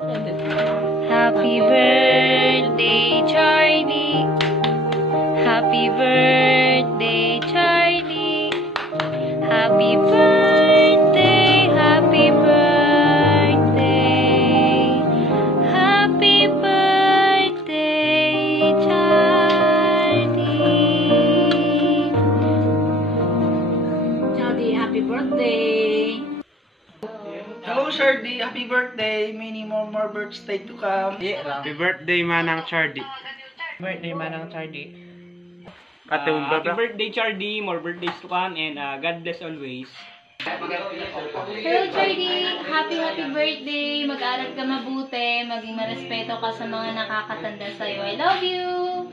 Happy birthday, Charlie. Happy birthday, Charlie. Happy birthday, happy birthday. Happy birthday, Charlie. Charlie, happy birthday. Hello, Shardy. Happy birthday. Many more birthday to come. Happy birthday, Manang Chardy. Birthday, Manang Chardy. Happy birthday, Chardy. More birthdays to come and God bless always. Hello, Charlie. Happy birthday. Mag-aral ka mabuti. Maging marespeto ka sa mga nakakatanda sa'yo. I love you.